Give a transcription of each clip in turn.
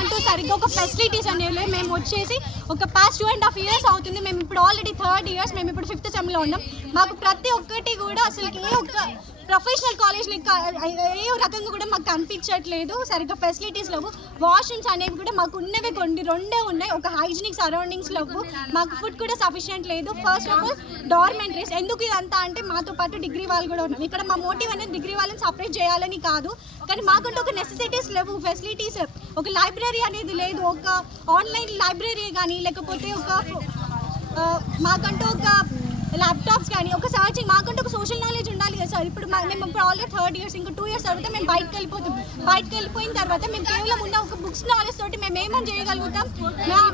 మాకంటూ సరిగ్గా ఒక ఫెసిలిటీస్ అనేవి మేము వచ్చేసి ఒక పాస్ట్ 2.5 years అవుతుంది. మేము ఇప్పుడు ఆల్రెడీ 3rd year, మేము ఇప్పుడు 5th సెమ్లో ఉన్నాం. మాకు ప్రతి ఒక్కటి కూడా అసలు ఏ ఒక్క ప్రొఫెషనల్ కాలేజ్ లెక్క ఏ రకంగా కూడా మాకు కనిపించట్లేదు. సరిగ్గా ఫెసిలిటీస్ లేవు. వాష్రూమ్స్ అనేవి కూడా మాకు ఉన్నవి రెండే ఉన్నాయి. ఒక హైజీనిక్ సరౌండింగ్స్ లేవు. మాకు ఫుడ్ కూడా సఫిషియెంట్ లేదు. First of all dormitories. ఎందుకు ఇదంతా అంటే మాతో పాటు డిగ్రీ వాళ్ళు కూడా ఉన్నాం. ఇక్కడ మా మోటివ్ అనేది డిగ్రీ వాళ్ళని సపరేట్ చేయాలని కాదు, కానీ మాకంటూ ఒక నెసెసిటీస్ లేవు. ఫెసిలిటీస్, ఒక లైబ్రరీ అనేది లేదు. ఒక ఆన్లైన్ లైబ్రరీ కానీ లేకపోతే మాకంటూ ఒక ల్యాప్టాప్స్ కానీ ఒక సర్చింగ్, మాకంటూ ఒక సోషల్ నాలెడ్జ్ ఉండాలి కదా సార్. ఇప్పుడు మేము ఇప్పుడు ఆల్రెడీ 3rd year, ఇంకా 2 years తర్వాత మేము బయటకు వెళ్ళిపోతాం. బయటకు వెళ్ళిపోయిన తర్వాత మేము కేవలం ఉన్న ఒక బుక్స్ నాలెడ్జ్ తోటి మేము ఏమని చేయగలుగుతాం?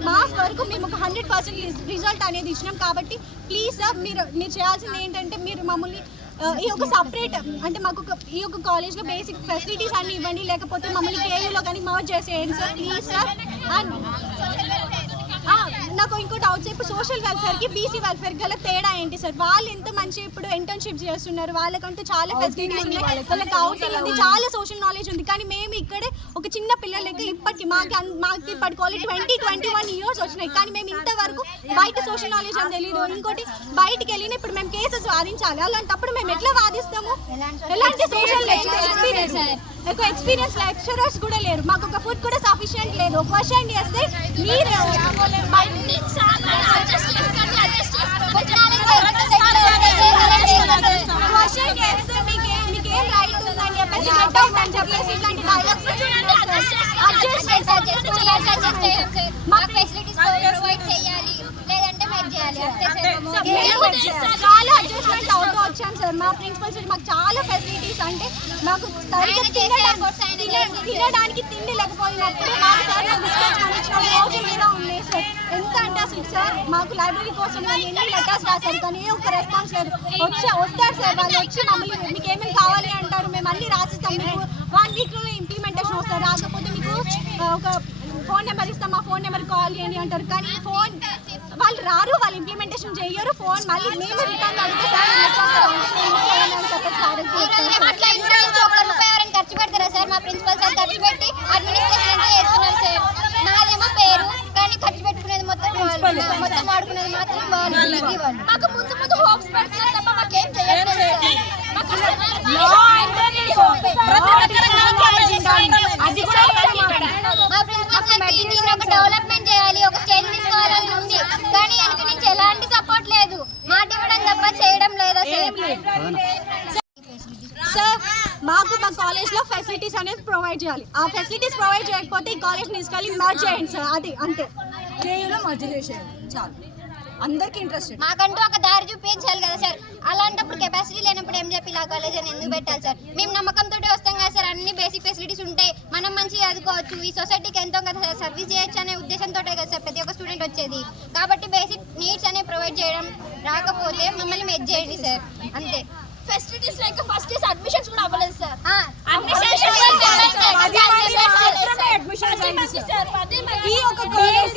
మాస్ వరకు మేము ఒక 100% రిజల్ట్ అనేది ఇచ్చినాం. కాబట్టి ప్లీజ్ సార్, మీరు చేయాల్సింది ఏంటంటే మీరు మమ్మల్ని ఈ ఒక సపరేట్ అంటే మాకు ఈ యొక్క కాలేజ్లో బేసిక్ ఫెసిలిటీస్ అన్నీ ఇవ్వండి, లేకపోతే మమ్మల్ని కేయూలో కానీ మర్జ్ చేసేయండి సార్, ప్లీజ్ సార్. అండ్ నాకు ఇంకో డౌట్ సార్, ఇప్పుడు సోషల్ వెల్ఫేర్కి బీసీ వెల్ఫేర్కి గల తేడా ఏంటి సార్? వాళ్ళు ఎంత మంచి ఇప్పుడు ఇంటర్న్షిప్స్ చేస్తున్నారు, వాళ్ళకంటూ చాలా ఫెసిలిటీస్ ఉన్నాయి, వాళ్ళకి అవుటింగ్ ఉంది, చాలా సోషల్ నాలెడ్జ్ ఉంది. కానీ మేము ఇక్కడే ఒక చిన్న పిల్లలకి ఇప్పటికి మాకు ఇప్పటికి 21 years వచ్చినాయి, కానీ మేము ఇంతవరకు బయట సోషల్ నాలెడ్జ్ అని తెలియదు. ఇంకోటి బయటికి వెళ్ళిన ఇప్పుడు మేము కేసెస్ వాదించాలి, అలాంటప్పుడు మేము ఎట్లా వాదిస్తాము? ఎలాంటి సోషల్ ఎక్స్పీరియన్స్ లెక్చరర్స్ కూడా లేరు. మాకు ఒక ఫుడ్ కూడా సఫిషియెంట్ లేదు. క్వశ్చన్ చేస్తే మీరు క్వశ్చన్ చేస్తే మీకేం రైట్ ఉందని చెప్పేసి గెట్ అవుట్ అని చెప్పేసి ఇట్లాంటి డైలాగ్స్ మాకు ఫెసిలిటీస్ ప్రొవైడ్ చేయాలి, లేదంటే మేము చేయాలి. చాలా అడ్జస్ట్మెంట్ అవుతూ వచ్చాం సార్. మా ప్రిన్సిపల్ సార్ మాకు చాలా ఫెసిలిటీస్ అంటే మాకు తినడానికి తిండి లేకపోయినప్పుడు మాకు సార్ రోజు మీద ఉన్నాయి సార్. ఎంత అంటే అసలు సార్ మాకు లైబ్రరీ కోసం కానీ ఎన్ని లెటర్స్ రాశారు, కానీ ఏ ఒక్క రెస్పాన్స్ లేదు. వస్తారు సార్, వాళ్ళు వచ్చి మమ్మల్ని మీకు ఏమేమి కావాలి అంటారు, మేము అన్ని రాసిస్తాం, మీకు 1 weekలో ఇంప్లిమెంటేషన్ వస్తారు. రాకపోతే మీకు ఒక ఫోన్ నెంబర్ ఇస్తాం, మా ఫోన్ నెంబర్ కాల్ చేయండి అంటారు, కానీ ఫోన్ వాళ్ళు రారు, వాళ్ళు ఇంప్లిమెంటేషన్ చెయ్యరు. ఫోన్ మళ్ళీ మేము రిటర్న్ అడిగితే సార్ ఖర్చు పెడతారా సార్? మా ప్రిన్సిపల్ సార్ ఖర్చు పెట్టి అడ్మినిస్ట్రేషన్ అంతా చేస్తున్నారు సార్. నాదేమో పేరు, కానీ ఖర్చు పెట్టుకునేది మొత్తం వాడుకునేది మాత్రం వాళ్ళు. మాకు ముందు హోప్స్ పెడుతున్నారు తప్ప మాకేం చేయట్లేదు ఒక డెవలప్మెంట్ చేయాలి, ఒక స్టేజ్ తీసుకోవాలని ఉంది, కానీ వెనక నుంచి ఎలాంటి సపోర్ట్ లేదు. మాట ఇవ్వడం తప్ప చేయడం లేదా సార్? మాకు మా కాలేజ్లో ఫెసిలిటీస్ అనేది ప్రొవైడ్ చేయాలి. ఆ ఫెసిలిటీస్ ప్రొవైడ్ చేయకపోతే ఈ కాలేజ్ తీసుకెళ్ళి మర్జ్ చేయండి సార్, అది అంతే. కేయూలో మర్జ్ చేసేయండి చాలు, అందరికీ ఇంట్రెస్టెడ్. మాకంటూ ఒక దారి చూపించాలి కదా సార్. అలాంటప్పుడు కెపాసిటీ లేనప్పుడు ఏం చెప్పి ఇలా కాలేజ్ అని ఎందుకు పెట్టాలి సార్? మేము నమ్మకంతో వస్తాం కదా సార్. అన్ని బేసిక్ ఫెసిలిటీస్ ఉంటాయి, మనం మంచిగా చదువుకోవచ్చు, ఈ సొసైటీకి ఎంతో కదా సర్వీస్ చేయొచ్చు అనే ఉద్దేశంతో కదా సార్ ప్రతి ఒక్క స్టూడెంట్ వచ్చేది. కాబట్టి బేసిక్ నీడ్స్ అనేవి ప్రొవైడ్ చేయడం రాకపోతే మమ్మల్ని మెచ్ చేయండి సార్, అంతే. Facilities like first year admissions కూడా అవ్వలేదు సార్. ఈ ఒక కాలేజ్